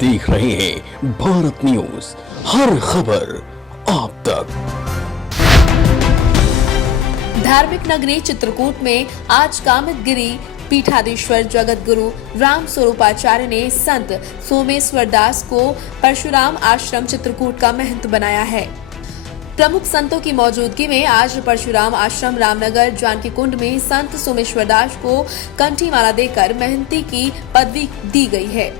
देख रहे हैं भारत न्यूज, हर खबर आप तक। धार्मिक नगरी चित्रकूट में आज कामदगिरी पीठाधीश्वर जगत गुरु राम स्वरूपाचार्य ने संत सोमेश्वर दास को परशुराम आश्रम चित्रकूट का महंत बनाया है। प्रमुख संतों की मौजूदगी में आज परशुराम आश्रम रामनगर जानकी कुंड में संत सोमेश्वर दास को कंठी माला देकर महंती की पदवी दी गई है।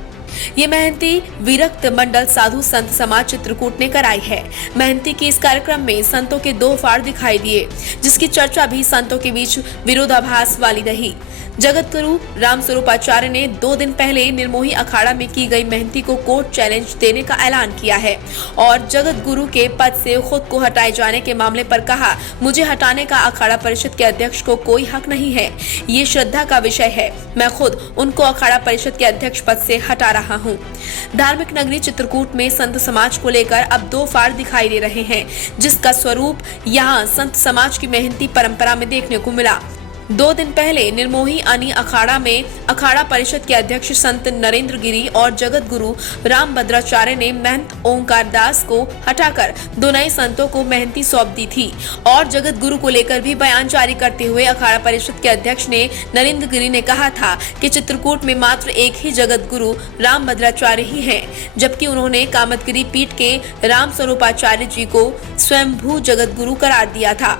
ये महंती विरक्त मंडल साधु संत समाज चित्रकूट ने कराई है। महंती के इस कार्यक्रम में संतों के दो फाड़ दिखाई दिए, जिसकी चर्चा भी संतों के बीच विरोधाभास वाली रही। जगत गुरु राम स्वरूपाचार्य ने 2 दिन पहले निर्मोही अखाड़ा में की गई महंती को कोर्ट चैलेंज देने का ऐलान किया है और जगत गुरु के पद से खुद को हटाए जाने के मामले पर कहा, मुझे हटाने का अखाड़ा परिषद के अध्यक्ष को कोई हक नहीं है। ये श्रद्धा का विषय है। मैं खुद उनको अखाड़ा परिषद के अध्यक्ष पद से हटा रहा हूँ। धार्मिक नगरी चित्रकूट में संत समाज को लेकर अब 2 फाड़ दिखाई दे रहे हैं, जिसका स्वरूप यहाँ संत समाज की महंती परंपरा में देखने को मिला। 2 दिन पहले निर्मोही अनी अखाड़ा में अखाड़ा परिषद के अध्यक्ष संत नरेंद्र गिरी और जगत गुरु राम भद्राचार्य ने महंत ओंकार दास को हटाकर 2 नए संतों को महंती सौंप दी थी और जगत गुरु को लेकर भी बयान जारी करते हुए अखाड़ा परिषद के अध्यक्ष ने नरेंद्र गिरी ने कहा था कि चित्रकूट में मात्र एक ही जगत गुरु राम भद्राचार्य ही है, जबकि उन्होंने कामदगिरी पीठ के राम स्वरूपाचार्य जी को स्वयंभू जगत गुरु करार दिया था।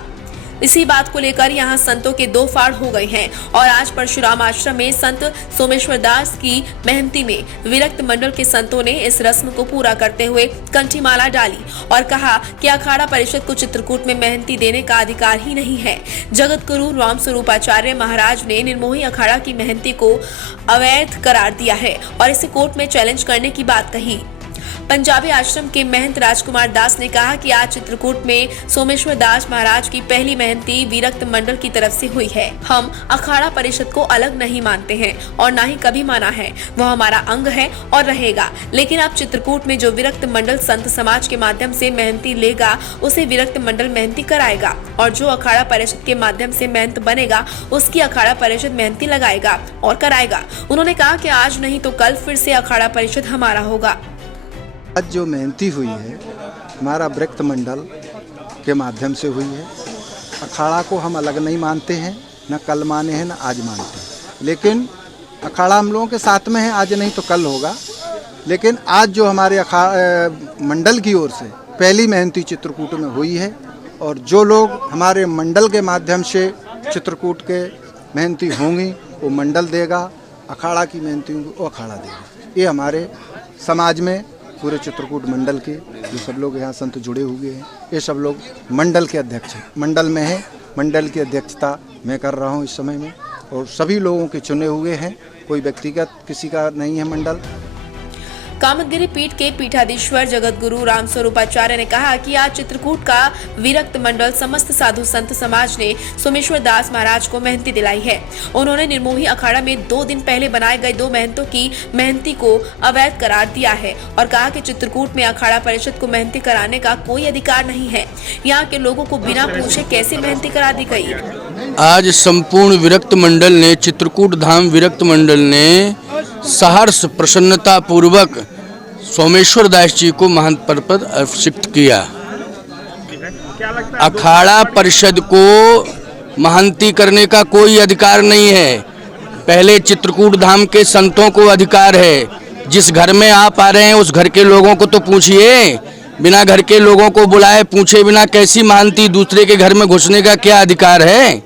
इसी बात को लेकर यहाँ संतों के 2 फाड़ हो गए हैं और आज परशुराम आश्रम में संत सोमेश्वर दास की महंती में विरक्त मंडल के संतों ने इस रस्म को पूरा करते हुए कंठी माला डाली और कहा कि अखाड़ा परिषद को चित्रकूट में महंती देने का अधिकार ही नहीं है। जगत गुरु राम स्वरूपाचार्य महाराज ने निर्मोही अखाड़ा की महंती को अवैध करार दिया है और इसे कोर्ट में चैलेंज करने की बात कही। पंजाबी आश्रम के महंत राजकुमार दास ने कहा कि आज चित्रकूट में सोमेश्वर दास महाराज की पहली महंती विरक्त मंडल की तरफ से हुई है। हम अखाड़ा परिषद को अलग नहीं मानते हैं और ना ही कभी माना है। वह हमारा अंग है और रहेगा, लेकिन अब चित्रकूट में जो विरक्त मंडल संत समाज के माध्यम से महंती लेगा उसे विरक्त मंडल महंती कराएगा और जो अखाड़ा परिषद के माध्यम से महंत बनेगा उसकी अखाड़ा परिषद महंती लगाएगा और कराएगा। उन्होंने कहा कि आज नहीं तो कल फिर से अखाड़ा परिषद हमारा होगा। आज जो महंती हुई है हमारा विरक्त मंडल के माध्यम से हुई है। अखाड़ा को हम अलग नहीं मानते हैं, न कल माने हैं न आज मानते हैं, लेकिन अखाड़ा हम लोगों के साथ में है। आज नहीं तो कल होगा, लेकिन आज जो हमारे मंडल की ओर से पहली महंती चित्रकूट में हुई है और जो लोग हमारे मंडल के माध्यम से चित्रकूट के महंती होंगी वो मंडल देगा, अखाड़ा की महंती होंगी वो अखाड़ा देगा। ये हमारे समाज में पूरे चित्रकूट मंडल के जो सब लोग यहाँ संत जुड़े हुए हैं, ये सब लोग मंडल के अध्यक्ष हैं, मंडल में है। मंडल की अध्यक्षता मैं कर रहा हूँ इस समय में और सभी लोगों के चुने हुए हैं, कोई व्यक्तिगत किसी का नहीं है मंडल। कामदगिरी पीठ के पीठाधीश्वर जगत गुरु राम स्वरूपाचार्य ने कहा कि आज चित्रकूट का विरक्त मंडल समस्त साधु संत समाज ने सोमेश्वर दास महाराज को महंती दिलाई है। उन्होंने निर्मोही अखाड़ा में 2 दिन पहले बनाए गए 2 महंतों की महंती को अवैध करार दिया है और कहा कि चित्रकूट में अखाड़ा परिषद को महंती कराने का कोई अधिकार नहीं है। यहाँ के लोगों को बिना पूछे कैसे महंती करा दी गई। आज संपूर्ण विरक्त मंडल ने, चित्रकूट धाम विरक्त मंडल ने सहर्ष प्रसन्नता पूर्वक सोमेश्वर दास जी को महंत पद पर अभिषिक्त किया। अखाड़ा परिषद को महंती करने का कोई अधिकार नहीं है। पहले चित्रकूट धाम के संतों को अधिकार है। जिस घर में आप आ रहे हैं उस घर के लोगों को तो पूछिए, बिना घर के लोगों को बुलाए पूछे बिना कैसी महंती दूसरे के घर में घुसने का क्या अधिकार है।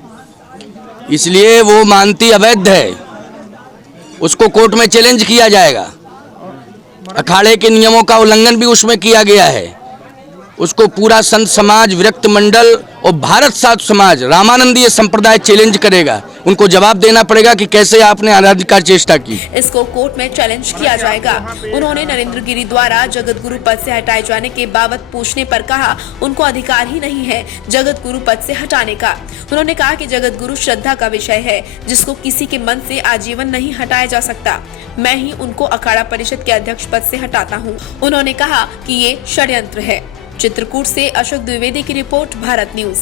इसलिए वो महंती अवैध है, उसको कोर्ट में चैलेंज किया जाएगा। अखाड़े के नियमों का उल्लंघन भी उसमें किया गया है। उसको पूरा संत समाज, विरक्त मंडल और भारत साधु समाज, रामानंदीय संप्रदाय चैलेंज करेगा। उनको जवाब देना पड़ेगा कि कैसे आपने अनाधिकार चेष्टा की। इसको कोर्ट में चैलेंज किया जाएगा। उन्होंने नरेंद्र गिरी द्वारा जगत गुरु पद से हटाए जाने के बाबत पूछने पर कहा उनको अधिकार ही नहीं है जगत गुरु पद से हटाने का। उन्होंने कहा कि जगत गुरु श्रद्धा का विषय है जिसको किसी के मन से आजीवन नहीं हटाया जा सकता। मैं ही उनको अखाड़ा परिषद के अध्यक्ष पद से हटाता हूँ। उन्होंने कहा कि ये षड्यंत्र है। चित्रकूट से अशोक द्विवेदी की रिपोर्ट, भारत न्यूज।